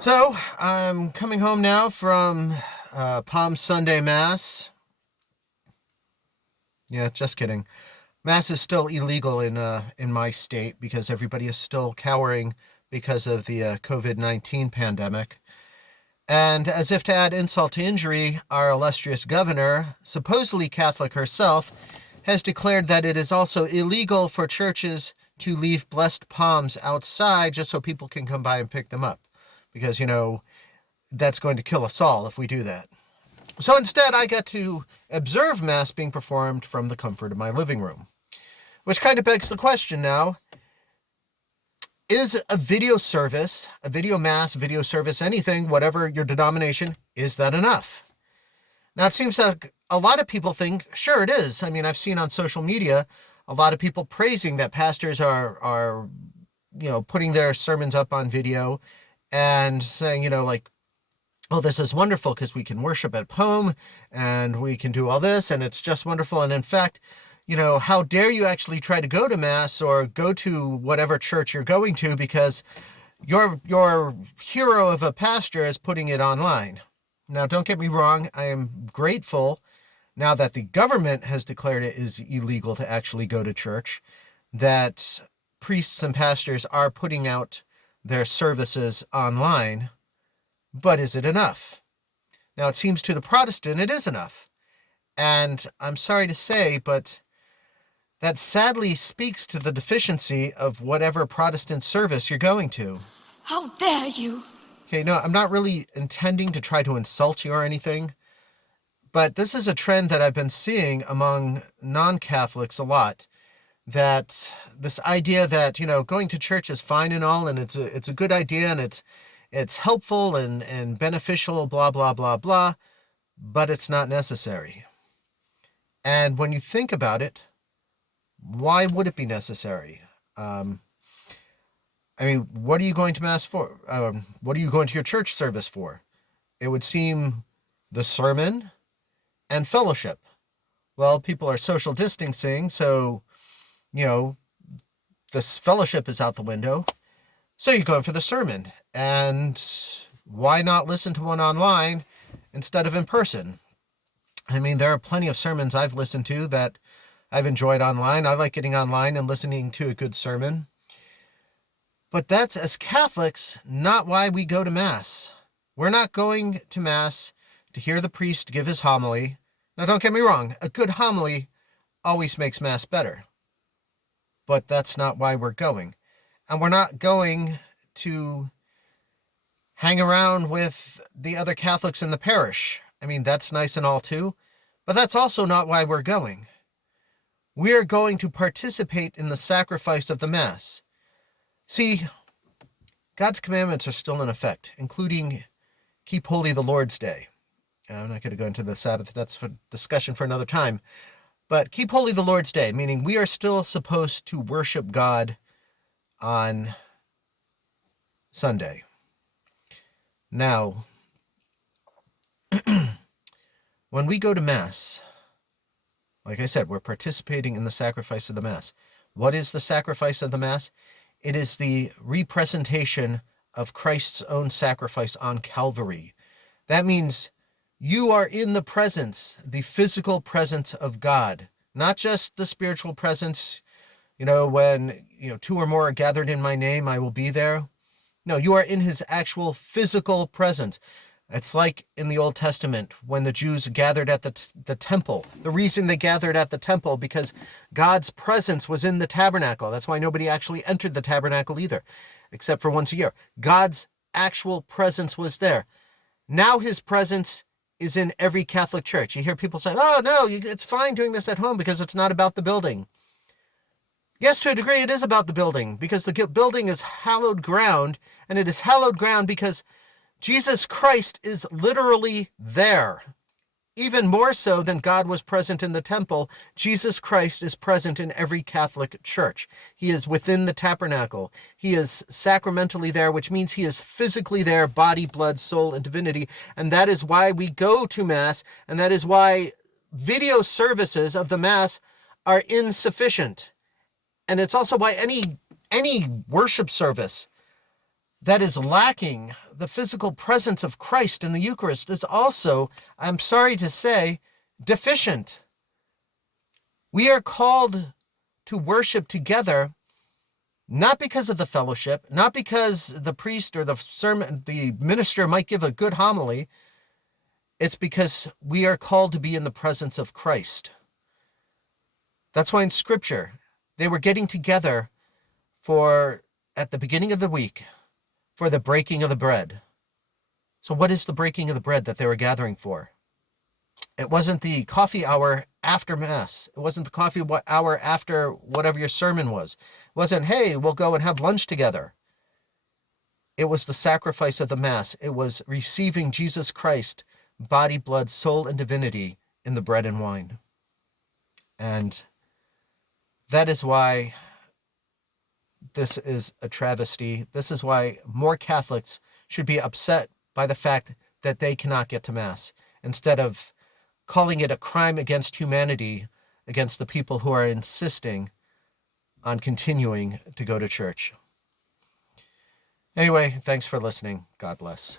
So, I'm coming home now from Palm Sunday Mass. Yeah, just kidding. Mass is still illegal in my state because everybody is still cowering because of the COVID-19 pandemic. And as if to add insult to injury, our illustrious governor, supposedly Catholic herself, has declared that it is also illegal for churches to leave blessed palms outside just so people can come by and pick them up. Because, that's going to kill us all if we do that. So instead, I get to observe Mass being performed from the comfort of my living room. Which kind of begs the question now, is a video service, a video Mass, video service, anything, whatever your denomination, is that enough? Now, it seems like a lot of people think, sure, it is. I mean, I've seen on social media a lot of people praising that pastors are putting their sermons up on video and saying, oh, this is wonderful because we can worship at home and we can do all this and it's just wonderful. And in fact, how dare you actually try to go to Mass or go to whatever church you're going to because your hero of a pastor is putting it online. Now, don't get me wrong. I am grateful now that the government has declared it is illegal to actually go to church, that priests and pastors are putting out their services online. But is it enough? Now, it seems to the Protestant it is enough. And I'm sorry to say, but that sadly speaks to the deficiency of whatever Protestant service you're going to. How dare you? Okay, no, I'm not really intending to try to insult you or anything, but this is a trend that I've been seeing among non-Catholics a lot, that this idea that, going to church is fine and all, and it's a good idea, and it's helpful and beneficial, blah, blah, blah, blah, but it's not necessary. And when you think about it, why would it be necessary? What are you going to Mass for? What are you going to your church service for? It would seem the sermon and fellowship. Well, people are social distancing, so, this fellowship is out the window. So you're going for the sermon. And why not listen to one online instead of in person? I mean, there are plenty of sermons I've listened to that I've enjoyed online. I like getting online and listening to a good sermon. But that's, as Catholics, not why we go to Mass. We're not going to Mass to hear the priest give his homily. Now, don't get me wrong. A good homily always makes Mass better. But that's not why we're going. And we're not going to hang around with the other Catholics in the parish. I mean, that's nice and all too, but that's also not why we're going. We are going to participate in the sacrifice of the Mass. See, God's commandments are still in effect, including keep holy the Lord's Day. I'm not going to go into the Sabbath. That's for discussion for another time. But keep holy the Lord's Day, meaning we are still supposed to worship God on Sunday. Now, when we go to Mass, like I said, we're participating in the sacrifice of the Mass. What is the sacrifice of the Mass? It is the representation of Christ's own sacrifice on Calvary. That means you are in the presence, the physical presence of God, not just the spiritual presence. When, two or more are gathered in my name, I will be there. No, you are in his actual physical presence. It's like in the Old Testament when the Jews gathered at the temple. The reason they gathered at the temple, because God's presence was in the tabernacle. That's why nobody actually entered the tabernacle either, except for once a year. God's actual presence was there. Now his presence is in every Catholic church. You hear people say, oh, no, it's fine doing this at home because it's not about the building. Yes, to a degree, it is about the building, because the building is hallowed ground, and it is hallowed ground because Jesus Christ is literally there. Even more so than God was present in the temple, Jesus Christ is present in every Catholic church. He is within the tabernacle. He is sacramentally there, which means he is physically there, body, blood, soul, and divinity. And that is why we go to Mass, and that is why video services of the Mass are insufficient. And it's also why any worship service that is lacking the physical presence of Christ in the Eucharist is also, I'm sorry to say, deficient. We are called to worship together, not because of the fellowship, not because the priest or the minister might give a good homily. It's because we are called to be in the presence of Christ. That's why in Scripture, they were getting together at the beginning of the week, for the breaking of the bread. So what is the breaking of the bread that they were gathering for? It wasn't the coffee hour after Mass. It wasn't the coffee hour after whatever your sermon was. It wasn't, hey, we'll go and have lunch together. It was the sacrifice of the Mass. It was receiving Jesus Christ, body, blood, soul, and divinity in the bread and wine. And that is why this is a travesty. This is why more Catholics should be upset by the fact that they cannot get to Mass, instead of calling it a crime against humanity, against the people who are insisting on continuing to go to church. Anyway, thanks for listening. God bless.